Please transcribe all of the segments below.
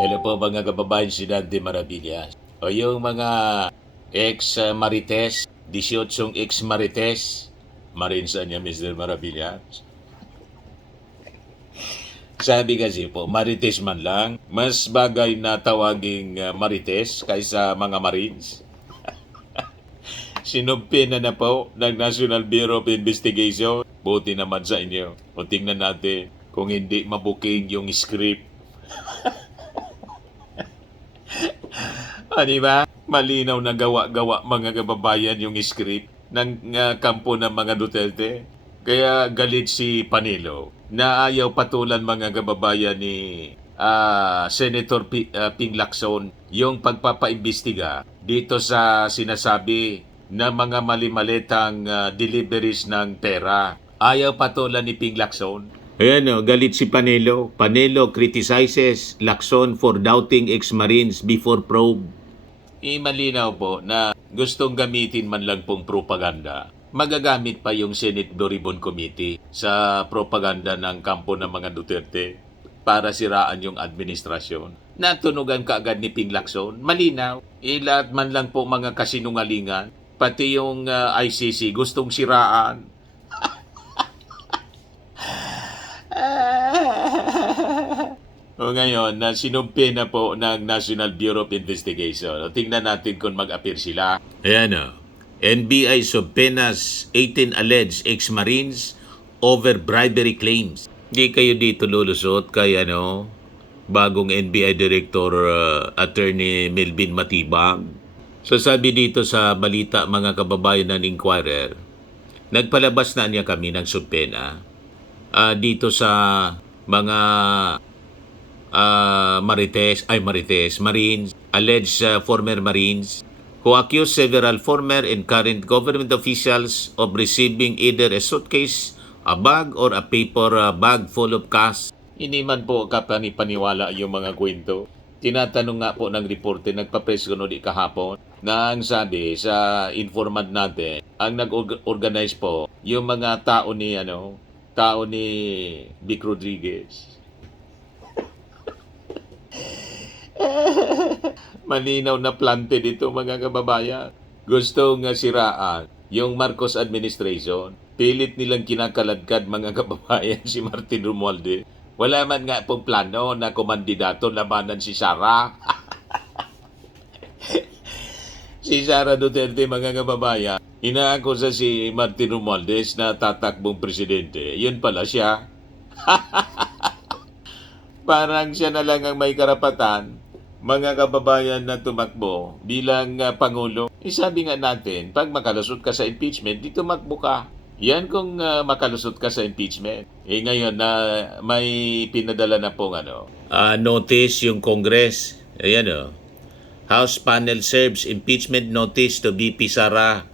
Hello po mga kababayan, si Dante Maravillas. O yung mga ex-Marites, 18 ex-Marites, marinsa niya Mr. Maravillas. Sabi kasi po, Marites man lang, mas bagay na tawaging Marites kaysa mga Marines. Sinumpi na po ng National Bureau of Investigation. Buti naman sa inyo. O tingnan natin kung hindi mabuking yung script. Di ba? Malinaw na gawa-gawa mga kababayan yung script ng kampo ng mga Duterte. Kaya galit si Panelo na ayaw patulan mga kababayan ni Senator Ping Lacson yung pagpapaimbestiga dito sa sinasabi na mga mali-malitang deliveries ng pera. Ayaw patulan ni Ping Lacson. Ayan o, galit si Panelo. Panelo criticizes Lacson for doubting ex-Marines before probe. Malinaw po na gustong gamitin man lang pong propaganda. Magagamit pa yung Senate Blue Ribbon Committee sa propaganda ng kampo ng mga Duterte para siraan yung administrasyon. Natunugan kaagad ni Ping Lacson. Malinaw. Lahat man lang po mga kasinungalingan. Pati yung ICC gustong siraan. O ngayon, na sinumpi na po ng National Bureau of Investigation. O, tingnan natin kung mag-appear sila. Ayan o. NBI subpoenas 18 alleged ex-Marines over bribery claims. Di kayo dito lulusot kay bagong NBI Director Attorney Melvin Matibag. So sabi dito sa balita mga kababayan ng Inquirer, nagpalabas na niya kami ng subpoena dito sa mga Marines, alleged former Marines, who accused several former and current government officials of receiving either a suitcase, a bag, or a paper bag full of cash. Hindi man po kapani-paniwala yung mga kwento. Tinatanong nga po ng reporter, nagpa-press ko di kahapon, na ang sabi sa informant natin, ang nag-organize po, yung mga tao ni Vic Rodriguez. Malinaw na planted ito mga kababayan. Gustong siraan yung Marcos administration. Pilit nilang kinakaladkad mga kababayan si Martin Romualdez. Wala man nga pong plano na kumandidato labanan si Sara. Si Sara Duterte mga kababayan, inaakusa si Martin Romualdez na tatakbong presidente. Yun pala siya. Parang siya na lang ang may karapatan, mga kababayan, na tumakbo bilang Pangulo. Sabi nga natin, pag makalusot ka sa impeachment, di tumakbo ka. Yan kung makalusot ka sa impeachment. Ngayon na may pinadala na pong notice yung Congress. Ayan House panel serves impeachment notice to VP Sara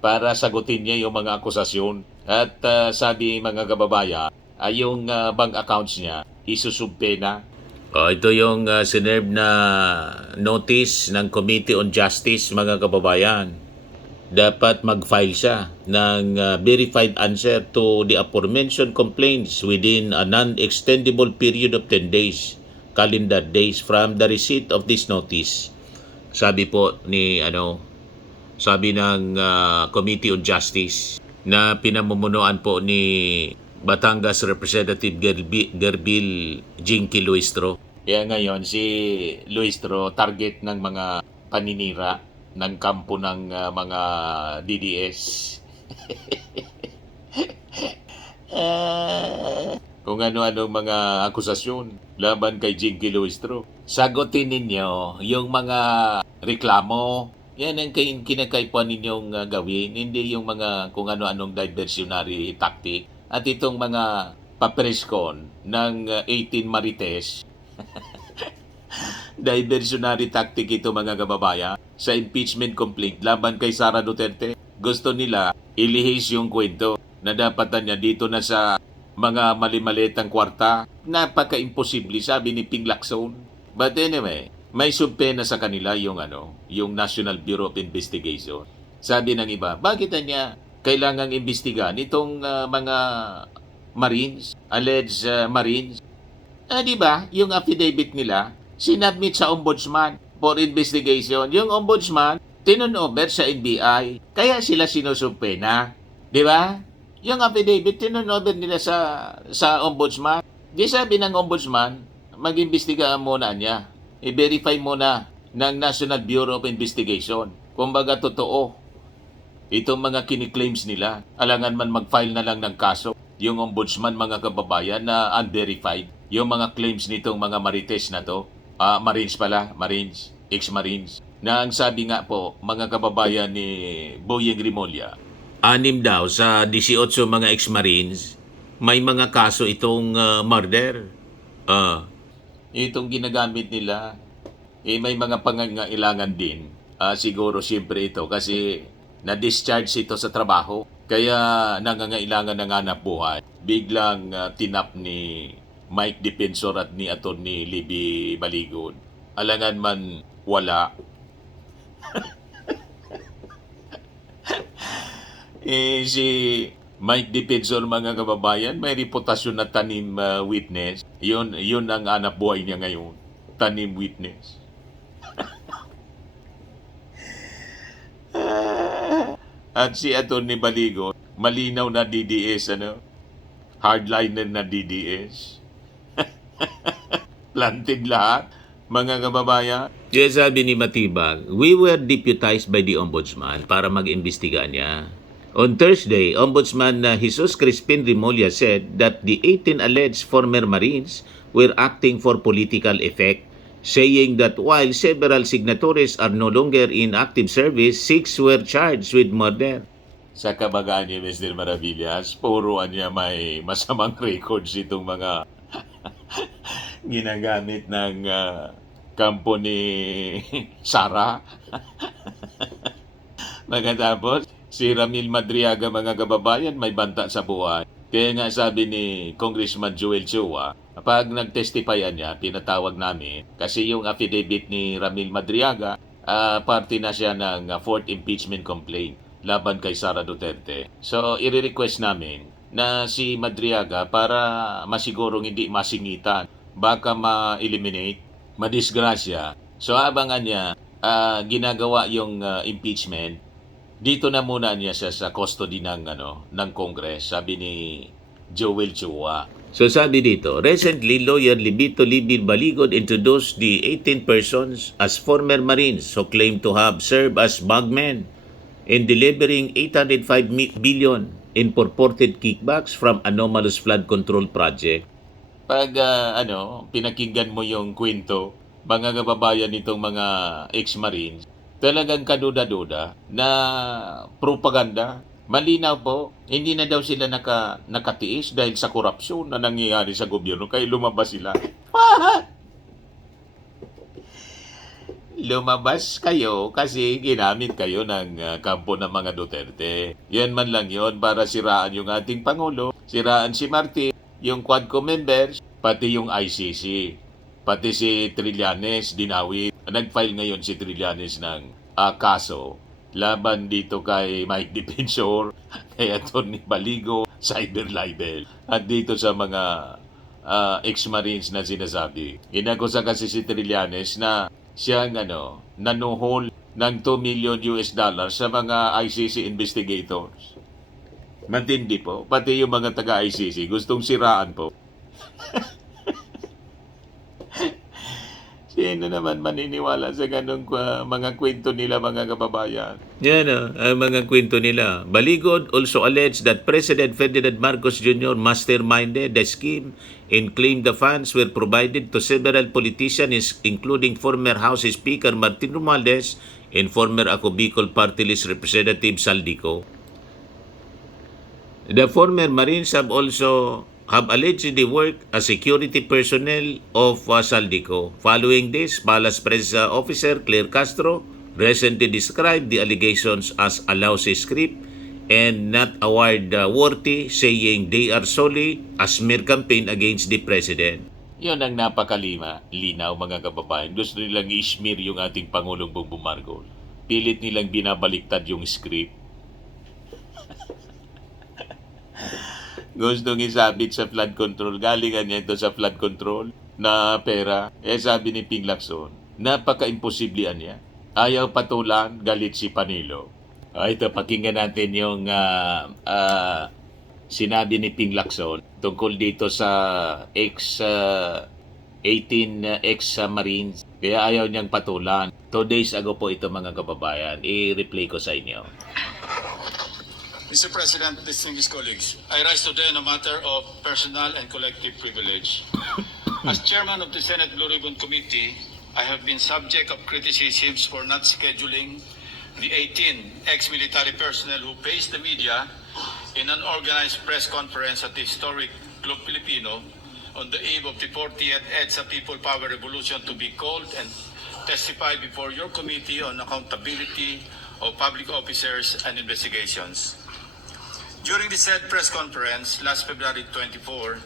para sagutin niya yung mga akusasyon. At sabi mga kababayan, yung bank accounts niya isusubpena. Ito yung sinerve na notice ng Committee on Justice mga kababayan. Dapat mag-file siya ng verified answer to the aforementioned complaints within a non-extendable period of 10 days, calendar days from the receipt of this notice. Sabi po ni sabi ng Committee on Justice na pinamumunuan po ni Batangas Representative Gerbil Jinky Luistro. Kaya ngayon si Luistro target ng mga paninira ng kampo ng mga DDS. Kung ano-anong mga akusasyon laban kay Jinky Luistro. Sagutin ninyo yung mga reklamo. Yan ang kinakaipuan ninyong gawin. Hindi yung mga kung ano-anong diversionary tactic. At itong mga papreskon ng 18 Marites, diversionary tactic ito mga kababayan, sa impeachment complaint laban kay Sara Duterte. Gusto nila ilihis yung kwento na dapatan niya dito na sa mga mali-malitang kwarta. Napaka-imposible, sabi ni Ping Lacson. But anyway, may subpena sa kanila yung National Bureau of Investigation. Sabi ng iba, bakit niya kailangang imbestigahan itong mga Marines, alleged Marines? Di ba, yung affidavit nila, sinabmit sa ombudsman for investigation. Yung ombudsman, tinun-over sa NBI. Kaya sila sinusumpena. Di ba? Yung affidavit, tinun-over nila sa ombudsman. Di sabi ng ombudsman, mag-imbestiga muna niya. I-verify muna ng National Bureau of Investigation. Kumbaga totoo itong mga kini-claims nila. Alangan man mag-file na lang ng kaso yung ombudsman, mga kababayan, na unverified. Yung mga claims nitong mga Marites na to, Marines pala, Marines, ex-Marines, na ang sabi nga po, mga kababayan ni Boyeng Rimulya, 6 daw sa 18 mga ex-Marines, may mga kaso itong murder. Itong ginagamit nila, may mga pangangailangan din. Siguro siyempre ito kasi na-discharge ito sa trabaho. Kaya nangangailangan ng hanap buhay. Biglang tinap ni Mike Defensor at ni Atty. Libby Baligod. Alangan man wala. Si Mike Defensor, mga kababayan, may reputasyon na tanim witness. Yun ang hanap buhay niya ngayon. Tanim witness. At si Atty. Baligod, malinaw na DDS, hardliner na DDS. Planted lahat, mga kababayan. Kaya sabi ni Matibag, we were deputized by the Ombudsman para mag-imbestiga niya. On Thursday, Ombudsman Jesus Crispin Rimulya said that the 18 alleged former Marines were acting for political effect, saying that while several signatories are no longer in active service, 6 were charged with murder. Sa kabagaan ni Mr. Maravillas, puruan niya may masamang records itong mga ginagamit ng kampo ni Sara. Magkatapos, si Ramil Madriaga, mga kababayan, may banta sa buhay. Kaya nga sabi ni Congressman Joel Chua, pag nag-testifian niya, pinatawag namin, kasi yung affidavit ni Ramil Madriaga, parte na siya ng 4th impeachment complaint laban kay Sara Duterte. So, i-request namin na si Madriaga para masigurong hindi masingitan, baka ma-eliminate, madisgrasya. So, abangan niya, ginagawa yung impeachment, dito na muna niya siya sa custody ng Congress, sabi ni Joel Chua. So sabi dito, recently lawyer Libito Libby Baligod introduced the 18 persons as former Marines who claim to have served as bagmen in delivering 805 billion in purported kickbacks from anomalous flood control project. Pag pinakinggan mo yung kwento, mga kababayan nitong mga ex-Marines, talagang kaduda-duda na propaganda. Malinaw po, hindi na daw sila nakatiis dahil sa korupsyon na nangyayari sa gobyerno, kaya lumabas sila. Lumabas kayo kasi ginamit kayo ng kampo ng mga Duterte. Yan man lang yon para siraan yung ating Pangulo, siraan si Martin, yung Quadco members, pati yung ICC. Pati si Trillanes, dinawit. Nag-file ngayon si Trillanes ng kaso laban dito kay Mike Defensor, kay Atty. Baligo, cyber libel. At dito sa mga ex-Marines na sinasabi. Inakusa kasi si Trillanes na siyang nanuhol ng $2 million sa mga ICC investigators. Matindi po. Pati yung mga taga-ICC gustong siraan po. Sino naman maniniwala sa ganung mga kwento nila, mga kababayan? Yan ang mga kwento nila. Baligod also alleged that President Ferdinand Marcos Jr. masterminded the scheme and claimed the funds were provided to several politicians including former House Speaker Martin Romualdez and former Ako Bicol Party List Representative Saldico. The former Marines have allegedly worked as security personnel of Saldico. Following this, Palace Press Officer Claire Castro recently described the allegations as a lousy script and not award-worthy, saying they are solely a smear campaign against the President. Yun ang linaw, mga kababayan. Gusto nilang i-smear yung ating Pangulong Bongbong Marcos. Pilit nilang binabaliktad yung script. Gustong isabit sa flood control. Galingan niya ito sa flood control. na pera. Eh sabi ni Ping Lacson, napaka-imposiblian niya. Ayaw patulan, galit si Panilo. Ito, pakinggan natin yung sinabi ni Ping Lacson tungkol dito sa ex-Marines. Kaya ayaw niyang patulan. 2 days ago po ito mga kababayan. I-replay ko sa inyo. Mr. President, distinguished colleagues, I rise today on a matter of personal and collective privilege. As chairman of the Senate Blue Ribbon Committee, I have been subject of criticisms for not scheduling the 18 ex-military personnel who faced the media in an organized press conference at the historic Club Filipino on the eve of the 40th EDSA People Power Revolution to be called and testify before your committee on accountability of public officers and investigations. During the said press conference last February 24,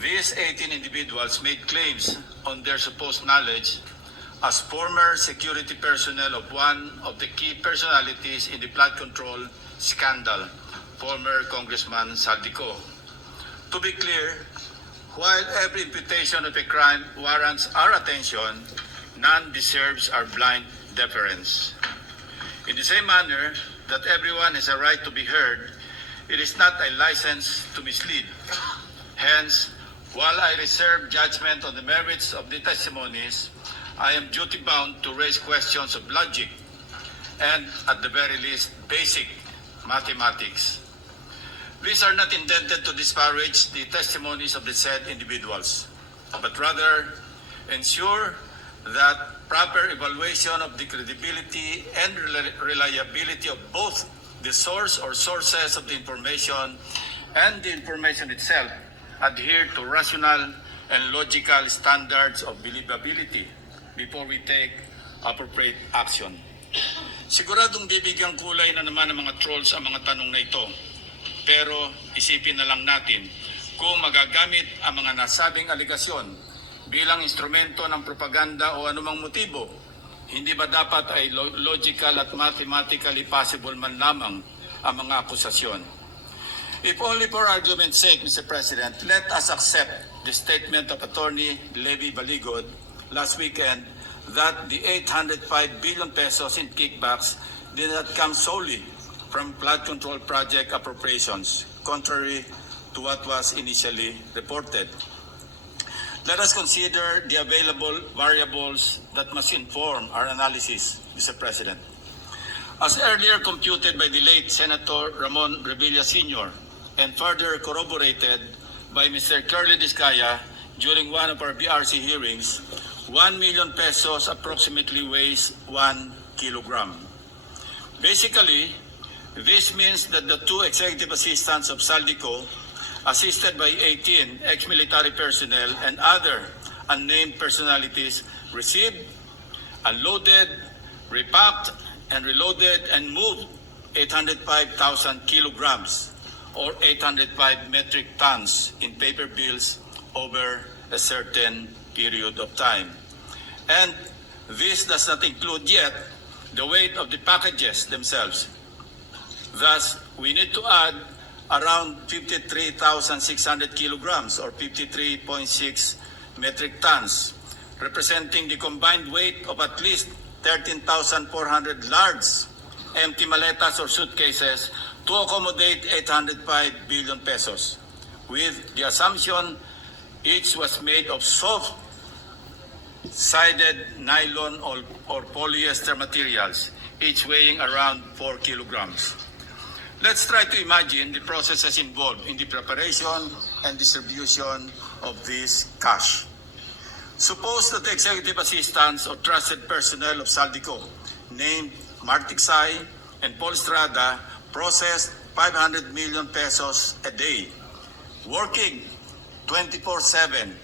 these 18 individuals made claims on their supposed knowledge as former security personnel of one of the key personalities in the flood control scandal, former Congressman Saldico. To be clear, while every imputation of a crime warrants our attention, none deserves our blind deference. In the same manner that everyone has a right to be heard, it is not a license to mislead. Hence, while I reserve judgment on the merits of the testimonies, I am duty-bound to raise questions of logic and, at the very least, basic mathematics. These are not intended to disparage the testimonies of the said individuals, but rather ensure that proper evaluation of the credibility and reliability of both the source or sources of the information and the information itself adhere to rational and logical standards of believability before we take appropriate action. Siguradong bibigyang kulay na naman ng mga trolls ang mga tanong na ito. Pero isipin na lang natin kung magagamit ang mga nasabing aligasyon bilang instrumento ng propaganda o anumang motibo, hindi ba dapat ay logical at mathematically possible man lamang ang mga akusasyon? If only for argument's sake, Mr. President, let us accept the statement of Attorney Levy Baligod last weekend that the 805 billion pesos in kickbacks did not come solely from flood control project appropriations, contrary to what was initially reported. Let us consider the available variables that must inform our analysis, Mr. President. As earlier computed by the late Senator Ramon Revilla Sr. and further corroborated by Mr. Curly Discaya during one of our BRC hearings, 1 million pesos approximately weighs 1 kilogram. Basically, this means that the two executive assistants of Saldico, assisted by 18 ex-military personnel and other unnamed personalities, received, unloaded, repacked, and reloaded and moved 805,000 kilograms or 805 metric tons in paper bills over a certain period of time. And this does not include yet the weight of the packages themselves. Thus, we need to add around 53,600 kilograms or 53.6 metric tons, representing the combined weight of at least 13,400 large empty maletas or suitcases to accommodate 805 billion pesos, with the assumption each was made of soft-sided nylon or polyester materials, each weighing around 4 kilograms. Let's try to imagine the processes involved in the preparation and distribution of this cash. Suppose that the executive assistants or trusted personnel of Saldico, named Martic Sai and Paul Estrada, processed 500 million pesos a day, working 24/7,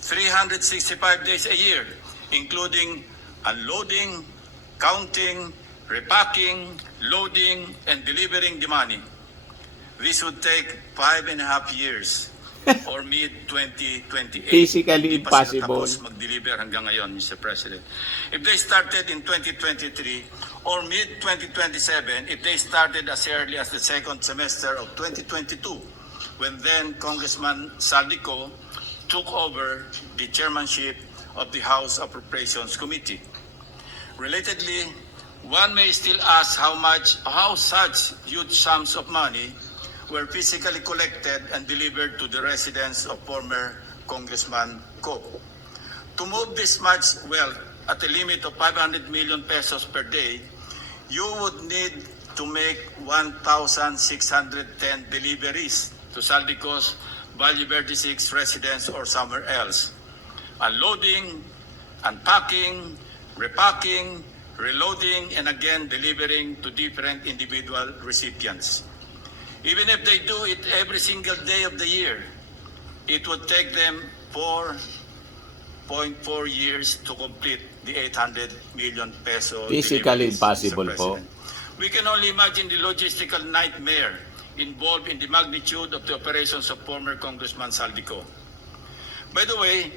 365 days a year, including unloading, counting, repacking, loading, and delivering the money. This would take 5.5 years or mid-2028. Physically Hindi pa sila impossible. tapos mag-deliver hanggang ngayon, Mr. President. If they started in 2023 or mid-2027, if they started as early as the second semester of 2022, when then Congressman Saldico took over the chairmanship of the House Appropriations Committee. Relatedly, one may still ask how such huge sums of money were physically collected and delivered to the residence of former Congressman Ko. To move this much wealth at a limit of 500 million pesos per day, you would need to make 1,610 deliveries to Saldico's Valle Verde 6 residence or somewhere else. Unloading, unpacking, repacking, reloading, and again delivering to different individual recipients. Even if they do it every single day of the year, it would take them 4.4 years to complete the 800 million peso Physically deliveries, impossible Mr. po. President. We can only imagine the logistical nightmare involved in the magnitude of the operations of former Congressman Saldico. By the way,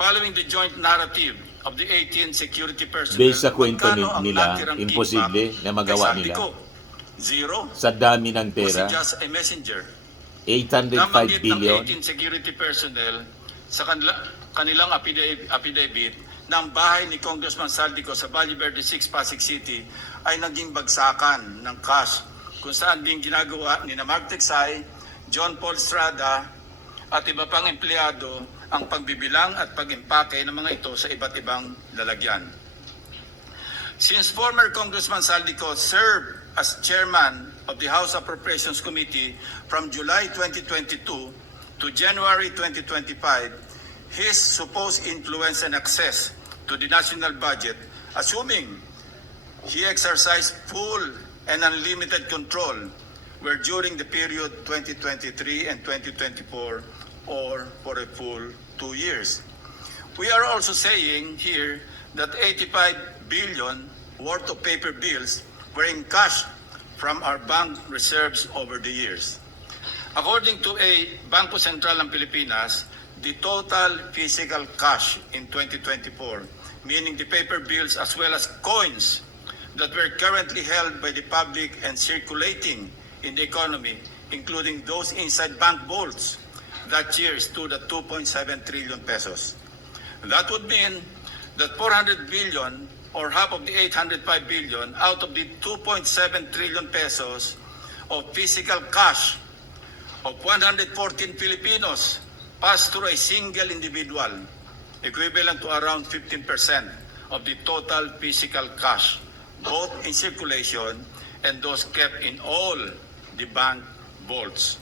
following the joint narrative of the 18 security personnel, Based sa kwento magkano ang nila, natirang imposible kickback na magawa kay nila. Saldico? Zero? Sa dami ng Was he pera, just a messenger? 805 Nabanggit ng billion. 18 security personnel sa kanilang affidavit na ang bahay ni Congressman Saldico sa Valle Verde 6, Pasig City ay naging bagsakan ng cash kung saan din ginagawa ni Mark Teksay, John Paul Estrada at iba pang empleyado ang pagbibilang at pag-impake ng mga ito sa iba't ibang lalagyan. Since former Congressman Saldico served as chairman of the House Appropriations Committee from July 2022 to January 2025, his supposed influence and access to the national budget, assuming he exercised full and unlimited control, were during the period 2023 and 2024 or for a full 2 years. We are also saying here that 85 billion worth of paper bills were in cash from our bank reserves over the years. According to a Bangko Sentral ng Pilipinas, the total physical cash in 2024, meaning the paper bills as well as coins that were currently held by the public and circulating in the economy, including those inside bank vaults, that year stood at 2.7 trillion pesos. That would mean that 400 billion or half of the 805 billion out of the 2.7 trillion pesos of physical cash of 114 Filipinos passed through a single individual, equivalent to around 15% of the total physical cash, both in circulation and those kept in all the bank vaults.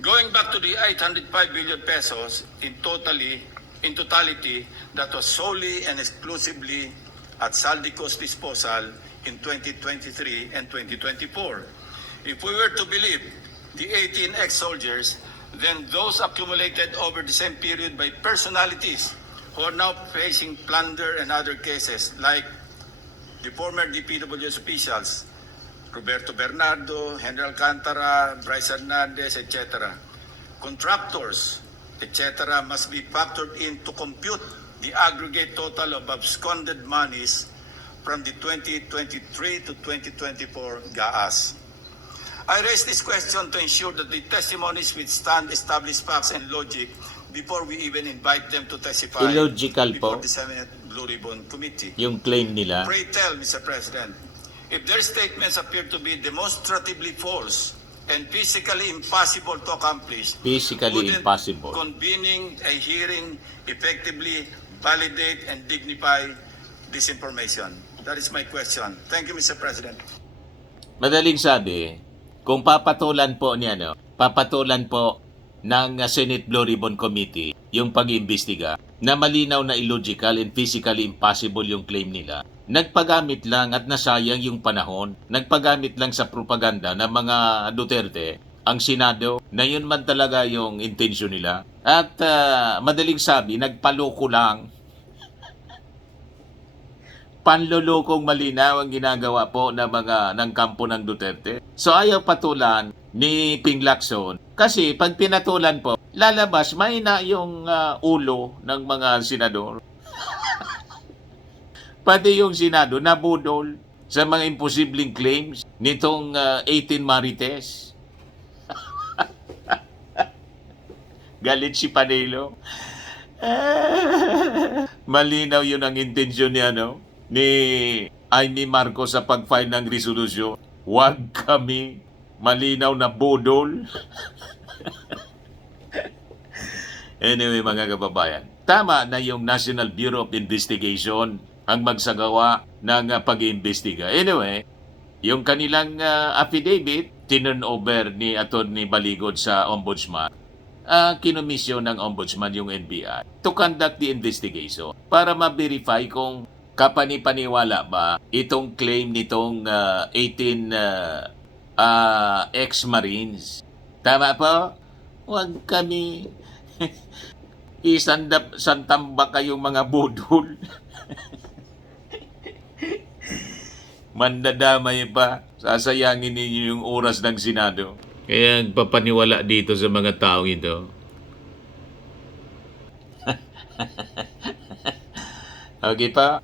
Going back to the 805 billion pesos in totality, that was solely and exclusively at Saldico's disposal in 2023 and 2024. If we were to believe the 18 ex-soldiers, then those accumulated over the same period by personalities who are now facing plunder and other cases like the former DPWH officials, Roberto Bernardo, Henry Alcantara, Bryce Hernandez, etc. Contractors, etc. must be factored in to compute the aggregate total of absconded monies from the 2023 to 2024 GAAs. I raise this question to ensure that the testimonies withstand established facts and logic before we even invite them to testify Illogical before po the Senate Blue Ribbon Committee. yung claim nila. Pray tell, Mr. President, if their statements appear to be demonstratively false and physically impossible to accomplish, Physically wouldn't impossible. convening a hearing effectively validate and dignify this information? That is my question. Thank you, Mr. President. Madaling sabi, kung papatulan po papatulan po ng Senate Blue Ribbon Committee yung pag-iimbestiga na malinaw na illogical and physically impossible yung claim nila, nagpagamit lang at nasayang yung panahon, nagpagamit lang sa propaganda ng mga Duterte, ang Senado, na yun man talaga yung intensyon nila. At madaling sabi, nagpaloko lang. Panlulukong malinaw ang ginagawa po ng kampo ng Duterte. So ayaw patulan ni Ping Lacson kasi pag pinatulan po, lalabas may na yung ulo ng mga senador. Pati yung Senado nabudol sa mga imposibleng claims nitong 18 Marites. Galit si Panelo. Malinaw yun ang intensyon niya, no? Ni Amy Marcos sa pag-file ng resolusyon. Huwag kami malinaw na budol. Anyway, mga kababayan, tama na yung National Bureau of Investigation ang magsagawa ng pag-iimbestiga. Anyway, yung kanilang affidavit, tinurn over ni Atty. Baligod sa Ombudsman. Kinomisyon ng Ombudsman yung NBI to conduct the investigation para ma-verify kung kapanipaniwala ba itong claim nitong 18 ex-Marines. Tama po? Huwag kami santamba kayong mga budol. Mandadamay pa. Sasayangin ninyo yung oras ng Senado. Kaya papaniwala dito sa mga tao ito. Okay pa?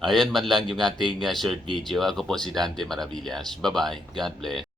Ayan man lang yung ating short video. Ako po si Dante Maravillas. Bye-bye. God bless.